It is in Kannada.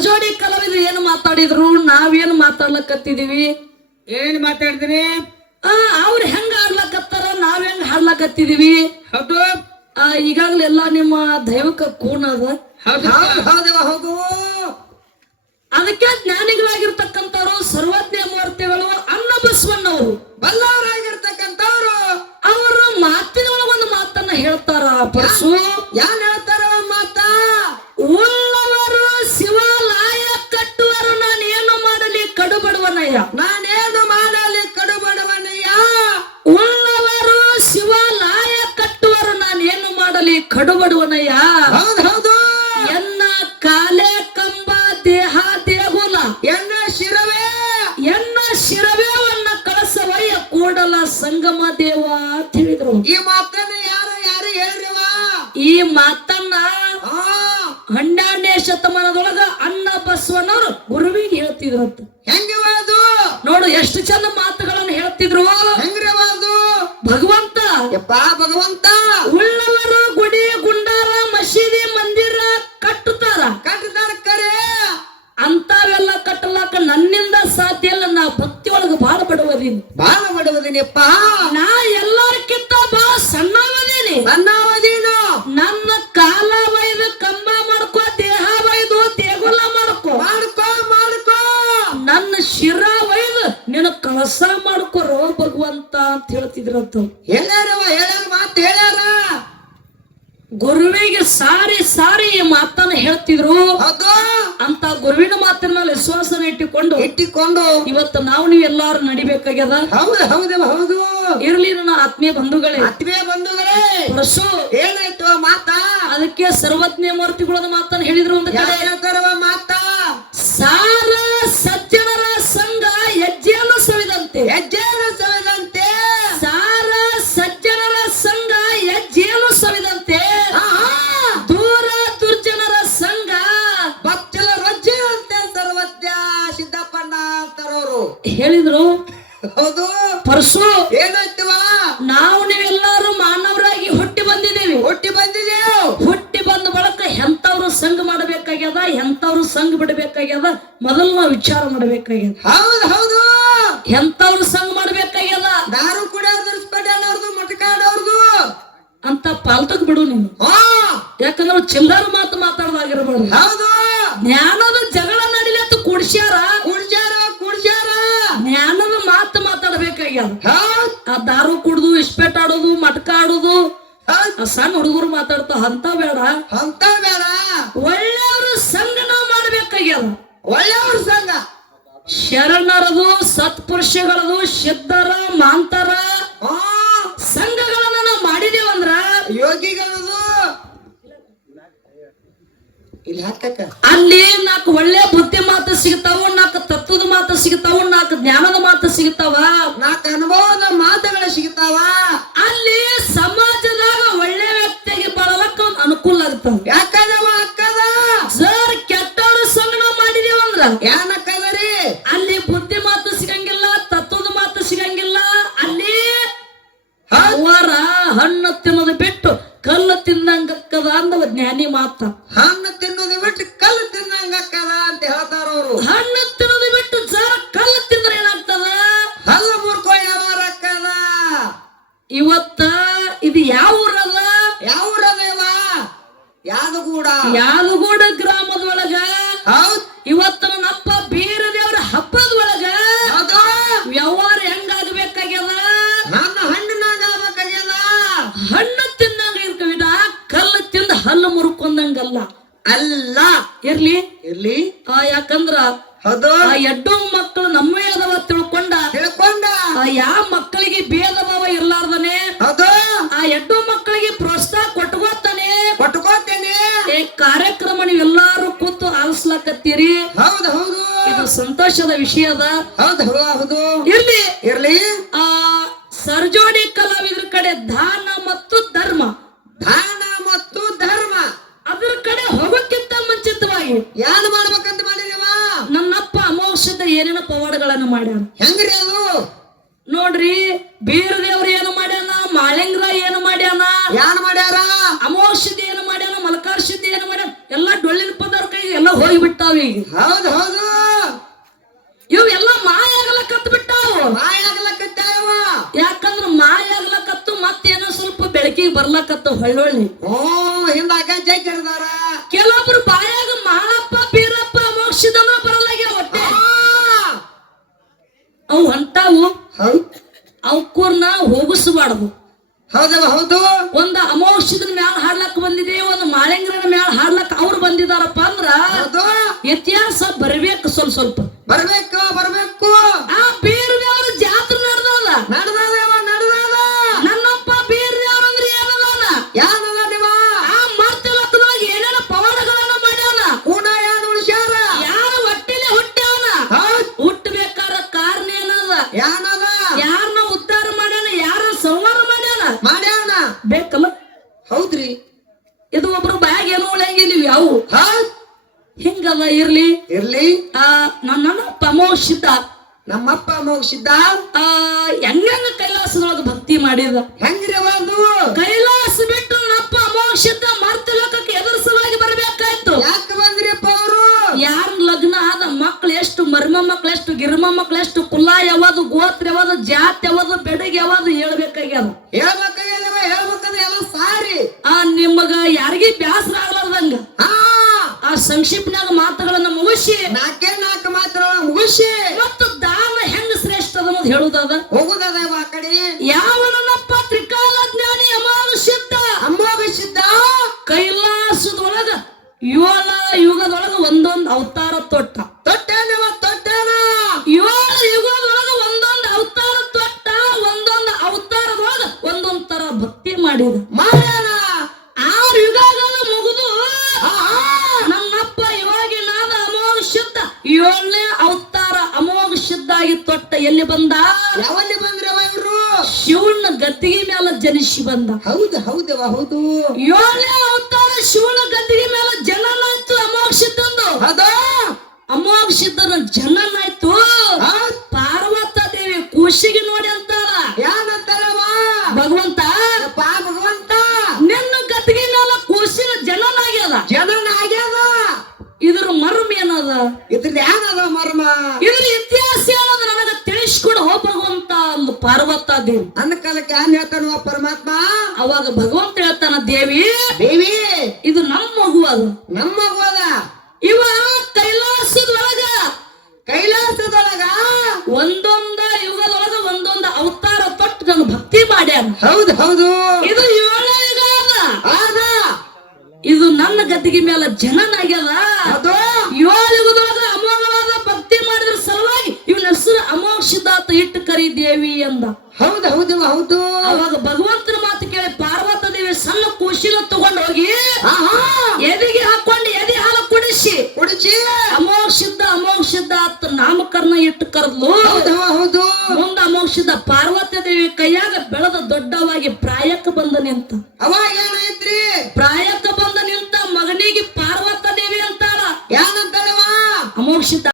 ಸರ್ಜೋಡಿ ಕಲಾವಿದ್ರು ಏನು ಮಾತಾಡಿದ್ರು, ನಾವೇನು ಮಾತಾಡ್ಲಕತ್ತಿದೀವಿ, ಏನ್ ಮಾತಾಡಿದ್ರಿ? ಅವ್ರು ಹೆಂಗ ಹಾಡ್ಲಕತ್ತಾರ, ನಾವ್ ಹೆಂಗ ಹಾಡ್ಲಕತ್ತಿದೀವಿ. ಹೌದು. ಈಗಾಗ್ಲೇ ಎಲ್ಲಾ ನಿಮ್ಮ ದೈವಕ ಕೂನ ಅದ. ಹೌದು. ಅದಕ್ಕೆ ಜ್ಞಾನಿಗಳಾಗಿರ್ತಕ್ಕಂಥವ್ರು, ಸರ್ವಜ್ಞ ಮೂರ್ತಿಗಳು, ಅನ್ನ ಬಸವಣ್ಣವರು ಬಲ್ಲವರಾಗಿರ್ತಕ್ಕಂಥವ್ರು ಅವರು ಮಾತಿನ ಒಳಗೊಂದು ಮಾತನ್ನ ಹೇಳ್ತಾರ. ಪರಸು ಯಾನ್ ಹೇಳ್ತಾರ ಮಾತ? ಉಳ್ಳವರು ಶಿವಾಲಯ ಕಟ್ಟುವರು, ನಾನೇನು ಮಾಡಲಿ ಕಡುಬಡವನಯ್ಯ. ನಾನೇನು ಮಾಡಲಿ ಕಡುಬಡವನಯ್ಯ. ಉಳ್ಳವರು ಶಿವಾಲಯ ಕಟ್ಟುವರು, ನಾನೇನು ಮಾಡಲಿ ಕಡುಬಡವನಯ್ಯ. ಹೌದು. ಎನ್ನ ಕಾಲೇ ಕಂಬ ದೇಹ ದೇಗುಲ, ಎನ್ನ ಶಿರವೇವನ್ನ ಕಳಸವಯ್ಯ ಕೂಡಲ ಸಂಗಮ ದೇವ ಅಂತ ಹೇಳಿದ್ರು. ಈ ಮಾತನ್ನ ಯಾರು ಹೇಳ್ರಿವ? ಈ ಮಾತನ್ನ 12ನೇ ಶತಮಾನದೊಳಗ ಅನ್ನ ಬಸವಣ್ಣವರು ಗುರುವಿಗೆ ಹೇಳ್ತಿದ್ರಂತ. ಹೆಂಗದು ನೋಡು, ಎಷ್ಟು ಚಂದ ಮಾತುಗಳನ್ನು ಹೇಳ್ತಿದ್ರು. ಹೆಂಗ್ರವಾದು? ಭಗವಂತ ಭಗವಂತ ಉಳ್ಳವರು ಗುಡಿ ಗುಂಡಾರ ಮಸೀದಿ ಮಂದಿರ ಕಟ್ಟುತ್ತಾರ ಕರೆ. ಅಂತಾವೆಲ್ಲ ಕಟ್ಟಲಾಕ ನನ್ನಿಂದ ಸಾಧ್ಯ ಇಲ್ಲ. ನಾ ಭಕ್ತಿ ಒಳಗ ಬಾಳ ಬಡವದೀನಪ್ಪ. ನಾ ಎಲ್ಲಾರ್ಕಿಂತ ಬಾಳ ಸಣ್ಣವದೀನಿ. ನನ್ನ ಕಾಲ ಒಯ್ದು ಕಂಬ ಮಾಡ್ಕೋ, ದೇಹ ಒಯ್ದು ದೇಗುಲ ಮಾಡ್ಕೋ. ನನ್ನ ಶಿರ ಒಯ್ದು ನಿನ್ನ ಕಳಸ ಮಾಡ್ಕೋರೋ ಭಗವಂತ ಅಂತ ಹೇಳ್ತಿದ್ರಂತ. ಹೇಳ್ಯಾರ. ಗುರುವಿಗೆ ಸಾರಿ ಈ ಮಾತನ್ನ ಹೇಳ್ತಿದ್ರು. ಅಂತ ಗುರುವಿನ ಮಾತಿನ ಮೇಲೆ ವಿಶ್ವಾಸನ ಇಟ್ಟಿಕೊಂಡು ಇವತ್ತು ನೀವು ಎಲ್ಲಾರು ನಡಿಬೇಕಾಗ್ಯದ. ಹೌದು. ಇರ್ಲಿ ನನ್ನ ಆತ್ಮೀಯ ಬಂಧುಗಳೇ, ಪರಸು ಏನಾಯ್ತು ಮಾತ? ಅದಕ್ಕೆ ಸರ್ವಜ್ಞ ಮೂರ್ತಿಗಳ ಮಾತನ್ನ ಹೇಳಿದ್ರು. ಒಂದು ಕಡೆ ಮಾತ ಸಾರ ಸಜ್ಜನರ ಸಂಘ ಹೆಜ್ಜೆಯನ್ನು ಸವಿದಂತೆ. ಸಾರ ಸಜ್ಜನರ ಸಂಘ ಹೆಜ್ಜೆಯನ್ನು ಸವಿದಂತೆ, ದೂರ ದುರ್ಜನರ ಸಂಘ ಭಕ್ತಲ ರಜ್ಜೆ ಅಂತೆ. ಸರ್ವಜ್ಞ ಸಿದ್ದಪ್ಪಣ್ಣ ಅಂತಾರವರು ಹೇಳಿದ್ರು. ಹೌದು. ಪರಸು ಏನಾಯ್ತವ? ನೀವೆಲ್ಲರೂ ಮಾನವರಾಗಿ ಹುಟ್ಟಿ ಬಂದಿದ್ದೇವೆ. ಹುಟ್ಟಿ ಬಂದ ಬಳಕ ಎಂತವ್ರು ಸಂಘ ಮಾಡಬೇಕಾಗ್ಯದ, ಎಂತವ್ರು ಸಂಘ ಬಿಡಬೇಕಾಗ್ಯದ, ಮೊದಲು ನಾವು ವಿಚಾರ ಮಾಡಬೇಕಾಗ್ಯದ. ಹೌದು. ಎಂತವ್ರು ಸಂಘ ಮಾಡಬೇಕಾಗ್ಯದ. ದಾರು ಕುಡಿಯೋದ್ರ ಸ್ಪೆಡನವ್ರದು ಮಟಕಾಡವ್ರದು ಅಂತ ಪಾಲ್ತಕ್ ಬಿಡು ನೀನು. ಯಾಕಂದ್ರೆ ಚಿಲ್ಲರ ಮಾತಾಡೋದಾಗಿರ್ಬಾರ್ದು. ಹೌದು. ಜ್ಞಾನದ ಜಗಳ ನಡಿಲತ್ತು ಕುಡ್ಸ್ಯಾರ. ಜ್ಞಾನದ ಮಾತಾಡಬೇಕಾಗ್ಯದ. ಆ ದಾರು ಕುಡ್ದು ಇಸ್ಪೆಟ್ ಆಡೋದು, ಮಟ್ಕ ಆಡೋದು, ಸಣ್ಣ ಹುಡುಗರು ಮಾತಾಡ್ತಾವ ಅಂತ ಬೇಡ. ಒಳ್ಳೆಯವರು ಸಂಘ ನಾವು ಮಾಡ್ಬೇಕಾಗ್ಯದ. ಒಳ್ಳೆಯವ್ರ ಸಂಘ ಶರಣರದು, ಸತ್ಪುರುಷಗಳದು, ಸಿದ್ಧರ ಮಾಂತರ ಸಂಘಗಳನ್ನ ನಾವು ಮಾಡಿದೇವಂದ್ರ ಯೋಗಿಗಳದು ಇಲ್ಲಿ ಅಲ್ಲಿ 4 ಒಳ್ಳೆ ಬುದ್ಧಿ ಮಾತು ಸಿಗ್ತಾವ, 4 ತತ್ವದ ಮಾತು ಸಿಗ್ತಾವ, 4 ಜ್ಞಾನದ ಮಾತು ಸಿಗ್ತಾವ, 4 ಅನುಭವದ ಮಾತುಗಳು ಸಿಗ್ತಾವ. ಅಲ್ಲಿ ಸಮಾಜದಾಗ ಒಳ್ಳೆ ವ್ಯಕ್ತಿಗೆ ಬಾಳಲಕ್ಕ ಅನುಕೂಲ ಆಗ್ತಾವ. ಯಾಕದವ ಅಕ್ಕದ ಸರ್ ಕೆಟ್ಟವ್ರ ಸಂಘ ನಾವು ಮಾಡಿದೇವಂದ್ರ ಏನಕ್ಕದರಿ? ಅಲ್ಲಿ ಬುದ್ಧಿ ಮಾತು ಸಿಗಂಗಿಲ್ಲ, ತತ್ವದ ಮಾತು ಸಿಗಂಗಿಲ್ಲ. ಅಲ್ಲಿ ಅವರ ಹಣ್ಣು ತಿನ್ನೋದು ಬಿಟ್ಟು ಕಲ್ಲು ತಿನ್ನಂಗಕ್ಕದ ಅಂದವ ಜ್ಞಾನಿ ಮಾತ. ಹಣ್ಣು ತಿನ್ನೋದು ಬಿಟ್ಟು ಕಲ್ಲು ತಿನ್ನಂಗಕ್ಕದ ಅಂತ ಹೇಳ್ತಾರ ಅವರು. ಹಣ್ಣು ತಿನ್ನೋದು ಬಿಟ್ಟು ಜರ ಕಲ್ಲು ತಿಂದ್ರೆ ಏನಾಗ್ತದ? ಹಲ್ಲು ಮುರ್ಕೋ ಯಾವಾರಕ್ಕದ. ಇವತ್ತ ಇದು ಯಾವ ಊರದ? ಯಾದಗೂಡ ಗ್ರಾಮದೊಳಗ ಇವತ್ತ ನನ್ನಪ್ಪ ಬೀರ ದೇವರ ಹಬ್ಬದ ಒಳಗ ವ್ಯವಹಾರ ಹೆಂಗಾಗಬೇಕಾಗ್ಯದ? ನನ್ನ ಹಣ್ಣಿನಾಗ ಆಗ್ಬೇಕಾಗ್ಯದ. ಹಣ್ಣು ತಿನ್ನಂಗ ಇರ್ಕವಿದ, ಕಲ್ಲು ತಿಂದ ಹಲ್ಲು ಮುರ್ಕೊಂಡಂಗಲ್ಲ. ಅಲ್ಲ ಇರ್ಲಿ. ಯಾಕಂದ್ರ ಆ ಎಡ್ಡು ಮಕ್ಕಳು ನಮ್ಮೇ ಅದಾವ ತಿಳ್ಕೊಂಡ ಯಾವ ಮಕ್ಕಳಿಗೆ ಭೇದ ಭಾವ ಇರ್ಲಾರ್ದನೆ ಆ ಎಡ್ಡು ಮಕ್ಕಳಿಗೆ ಪ್ರೋತ್ಸಾಹ ಕೊಟ್ಕೋತೇನೆ. ಈ ಕಾರ್ಯಕ್ರಮ ನೀವೆಲ್ಲಾರು ಕೂತು ಆಲಿಸ್ಲಾಕತ್ತೀರಿ. ಇದು ಸಂತೋಷದ ವಿಷಯ ಅದ. ಇರ್ಲಿ. ಆ ಸರ್ಜೋಡಿ ಕಲಾವಿದ್ರ ಕಡೆ ದಾನ ಮತ್ತು ಧರ್ಮ ಅದ್ರ ಕಡೆ ಹೋಗೋಕ್ಕಿಂತ ಮುಂಚಿತವಾಗಿ ಯಾರು ಮಾಡ್ಬೇಕಂತ ಮಾಡಿದೀವ? ನನ್ನಪ್ಪ ಅಮೋಕ್ಷದ ಏನೇನೋ ಪವಾಡಗಳನ್ನು ಮಾಡ್ಯಾನ. ಹೆಂಗ್ರಿ ಅದು? ನೋಡ್ರಿ, ಬೀರ ದೇವ್ರು ಏನು ಮಾಡ್ಯಾನ, ಮಾಳಿಂಗ್ರ ಏನು ಮಾಡ್ಯಾನ, ಯಾರು ಮಾಡ್ಯಾರ? ಅಮೋಕ್ಷದ ಏನು ಮಾಡ್ಯಾನ, ಮಲಕಾರ್ಷದ ಏನು ಮಾಡ್ಯಾನ, ಎಲ್ಲಾ ಡೊಳ್ಳಿನ ಪದವ್ರ ಕೈ ಎಲ್ಲ ಹೋಗಿಬಿಟ್ಟಾವ ಈಗ. ಹೌದು ಹೌದು ಇವೆಲ್ಲ ಮಾಯ ಆಗ್ಲಕತ್ ಬಿಟ್ಟಾವು. ಮಾಯಾಗ್ಲಕತ್ತಾವ. ಯಾಕಂದ್ರ ಮಾಯ ಆಗ್ಲಕತ್ತು ಮತ್ತೇನೋ ಸ್ವಲ್ಪ ಬೆಳಕಿಗೆ ಬರ್ಲಕತ್ತು ಹೊಳ್ಳೊಳ್ಳಿ. ಓ ಹಿಂದಾಗ ಜೈ ಕರೆದಾರ. ಕೆಲವೊಬ್ರು ಬಾಯಾಗ ಮಾಳಪ್ಪ ಬೀರಪ್ಪ ಮೋಕ್ಷದಂದ್ರ ಬರಲಾಗ್ಯಾವ ಹೊಟ್ಟೆ. ಅವು ಹೊಂಟಾವು. ಹೌದು ಅವಕೂರ್ನ ಹೋಗಿಸಬಾರ್ದು. ಹೌದವ ಹೌದು. ಒಂದ ಅಮೋಕ್ಷದ ಮ್ಯಾಲ ಹಾಡ್ಲಕ್ ಬಂದಿದೆ, ಒಂದು ಮಾಳಿಂಗ್ರನ ಮ್ಯಾಲ ಹಾಡ್ಲಕ್ ಅವ್ರು ಬಂದಿದಾರಪ್ಪ ಅಂದ್ರ ಹೌದು ಇತಿಹಾಸ ಬರ್ಬೇಕು ಸ್ವಲ್ಪ ಸ್ವಲ್ಪ. ಬರ್ಬೇಕು ಬರ್ಬೇಕು. ಆ ಬೀರ್ದೇವ್ರ ಜಾತ್ರೆ ನಡೆದದ. ನಡ್ದದೇವ ನಡ್ದದ. ನನ್ನಪ್ಪ ಬೀರ್ದೇವ್ರ ಅಂದ್ರೆ ಏನದಾನ? ಯಾನದ ನೀವ? ಆ ಮರ್ತಿಲಕ್ಕದಾಗ ಏನೇನ ಪವಾಡಗಳನ್ನ ಮಾಡ್ಯಾನ. ಕೂನ ಯಾನ್ ಉಳಿಸ್ಯಾರ? ಯಾರ ಹೊಟ್ಟಿಲೆ ಹುಟ್ಟ್ಯಾನ. ಹೌದ್ ಹುಟ್ಟಬೇಕಾರ ಕಾರಣ ಏನದ? ಯಾನದ? ಯಾರನ್ನ ಉದ್ಧಾರ ಮಾಡ್ಯಾನ, ಯಾರ ಸಂಹಾರ ಮಾಡ್ಯಾನ ಮಾಡ್ಯಾನ. ಬೇಕಲ್ಲ. ಹೌದ್ರಿ. ಇದು ಒಬ್ರು ಬ್ಯಾಗ್ ಏನು ಉಳಂಗಿಲ್ಲ ಯಾವ ಹೌದ್ ಹಿಂಗದ ಇರ್ಲಿ. ಇರ್ಲಿ. ನನ್ನಪ್ಪ ಅಮೋಕ್ಷಿದ್ದ. ನಮ್ಮಪ್ಪ ಮೋಕ್ಷಿದ್ದ. ಹೆಂಗ ಕೈಲಾಸದೊಳಗ ಭಕ್ತಿ ಮಾಡಿದ. ಹೆಂಗ್ರಿ ಒಂದು ಕೈಲಾಸ ಬಿಟ್ಟು ನನ್ನಪ್ಪ ಅಮೋಕ್ಷಿದ್ದ ಮರ್ತಿ ಲೋಕಕ್ಕೆ ಎದುರಿಸಲಾಗಿ ಬರ್ಬೇಕಾಯ್ತು. ಯಾಕೆ ಬಂದ್ರಿಪ್ಪ ಅವರು? ಯಾರ ಲಗ್ನ ಆದ ಮಕ್ಳು ಎಷ್ಟು, ಮರ್ಮ ಮಕ್ಳು ಎಷ್ಟು, ಗಿರ್ಮ ಮಕ್ಳು ಎಷ್ಟು, ಕುಲ ಯಾವುದು, ಗೋತ್ರ ಯಾವುದು, ಜಾತಿ ಯಾವುದು, ಬೆಡಗ್ ಯಾವುದು ಹೇಳ್ಬೇಕಾಗ್ಯಾವ. ಹೇಳ್ಬೇಕಾಗ್ಯದವ ಹೇಳ್ಬೇಕಂದ್ರೆ ಎಲ್ಲ ಸಾರಿ. ನಿಮಗ ಯಾರಿಗಿ ಬ್ಯಾಸರ ಆಗ್ಲಾರ್ದಂಗ ಆ ಸಂಕ್ಷಿಪ್ನಾಗ ಮಾತುಗಳನ್ನ ಮುಗಿಸಿ ನಾಲ್ಕೇ ನಾಲ್ಕು ಮಾತ್ರ ಮುಗಿಸಿ ಮತ್ತು ದಾನ ಹೆಂಗ ಶ್ರೇಷ್ಠ ಅನ್ನೋದು ಹೇಳುದದ. ಹೋಗುದವ ಆ ಕಡೆ. ಯಾವ ನನ್ನಪ್ಪ ತ್ರಿಕಾಲ ಜ್ಞಾನಿ ಅಮೋಘಸಿದ್ದ. ಅಮೋಘಸಿದ್ದ ಕೈಲಾಸದೊಳಗ 7 ಯುಗದೊಳಗ ಒಂದೊಂದು ಅವತಾರ ತೊಟ್ಟ. ತೊಟ್ಟೇನವ ತೊಟ್ಟೇನ. 7 ಯುಗದೊಳಗ ಒಂದೊಂದು ಅವತಾರ ತೊಟ್ಟ. ಒಂದೊಂದು ಅವತಾರದೊಳಗ ಒಂದೊಂದ್ ತರ ಭಕ್ತಿ ಮಾಡಿದ. ಮಾಡ್ಯಾನ. 6 ಯುಗಗಳು ಮುಗಿದು ನನ್ನಪ್ಪ ಇವಾಗಿನಾದ ಅಮೋಘಸಿದ್ದ 7ನೇ ಅವತಾರ ಅಮೋಘಸಿದ್ದಾಗಿ ತೊಟ್ಟ. ಎಲ್ಲಿ ಬಂದ? ಯಾವಲ್ಲಿ ಬಂದ್ರವ ಇವ್ರು? ಶಿವನ ಗದ್ದಿಗೆ ಮೇಲೆ ಜನಿಸಿ ಬಂದ. ಹೌದು ಹೌದವ ಹೌದು. 7ನೇ ಅವತಾರ ಶಿವನ ಗದ್ದಿಗೆ ಮೇಲೆ ಜನನಾಯ್ತು ಅಮೋಘಸಿದ್ದಂದು. ಅದ ಅಮೋಘಸಿದ್ದನ ಜನನಾಯ್ತು. ಪಾರ್ವತ ದೇವಿ ಖುಷಿಗೆ ನೋಡಿ ಅಂತಾಳ. ಏನಂತಾರವ? ಭಗವಂತ ಭಗವಂತ ನಿನ್ನ ಗದ್ದಿಗೆ ಮೇಲೆ ಖುಷಿನ ಜನನಾಗ್ಯದ. ಜನನ ಆಗ್ಯದ. ಇದ್ರ ಮರ್ಮ ಏನದ? ಇದ್ರದ್ದು ಏನದ ಮರ್ಮ? ಇದ್ರ ಇತಿಹಾಸ ಏನದ ನನಗ ತಿಳಿಸ್ಕೊಡು ಹೋ ಭಗವಂತ ಅಂದ್ ಪಾರ್ವತ ದೇವಿ. ನನ್ನ ಕಾಲಕ್ಕೆ ಏನ್ ಹೇಳ್ತಾನವ ಪರಮಾತ್ಮ? ಅವಾಗ ಭಗವಂತ ಹೇಳ್ತಾನ, ದೇವಿ ದೇವಿ ಇದು ನಮ್ಮ ಮಗು ಅದು. ನಮ್ಮ ಮಗುವದ. ಇವ ಕೈಲಾಸದೊಳಗ ಕೈಲಾಸದೊಳಗ ಒಂದೊಂದ ಯುಗದೊಳಗ ಒಂದೊಂದು ಅವತಾರ ತೊಟ್ಟು ನನ್ನ ಭಕ್ತಿ ಮಾಡ್ಯಾನ. ಹೌದು ಹೌದು. ಇದು 7ನೇ ಯುಗ ಅದ. ಆದ ಇದು ನನ್ನ ಗದ್ದಿಗೆ ಮೇಲೆ ಜನನಾಗ್ಯದ. ಅದು 7 ಯುಗದೊಳಗ ಅಮೋಘವಾದ ಭಕ್ತಿ ಮಾಡಿದ್ರ ಸಲುವಾಗಿ ಇವನ ಹೆಸರು ಅಮೋಘಸಿದ್ಧಾತ ಇಟ್ಟು ಕರಿ ದೇವಿ ಅಂದ. ಹೌದು ಹೌದು ಹೌದು. ಅವಾಗ ಭಗವಂತನ ಮಾತು ಕೇಳಿ ಪಾರ್ವತ ದೇವಿ ಸಣ್ಣ ಕೂಸಿನ ತಗೊಂಡು ಹೋಗಿ ಎದೆಗೆ ಹಾಕೊಂಡು ಎದೆ ಹಾಲು ಕುಡಿಸಿ ಕುಡಿಸಿ ಅಮೋಘಸಿದ್ದ ಅಮೋಘಸಿದ್ದ ಅಂತ ನಾಮಕರಣ ಇಟ್ಟು ಕರೆದ್ಲು. ಹೌದು ಹೌದು. ಮುಂದ ಅಮೋಘಸಿದ್ದ ಪಾರ್ವತಿ ದೇವಿ ಕೈಯಾಗ ಬೆಳೆದ ದೊಡ್ಡವಾಗಿ ಪ್ರಾಯಕ್ಕೆ ಬಂದ ನಿಂತ. ಅವಾಗ ಏನಾಯ್ತ್ರಿ? ಪ್ರಾಯಕ್ಕೆ ಬಂದ ನಿಂತ ಮಗನಿಗೆ ಪಾರ್ವತ ದೇವಿ ಅಂತಾಳ. ಏನಂತಾಳವ? ಅಮೋಘಸಿದ್ದ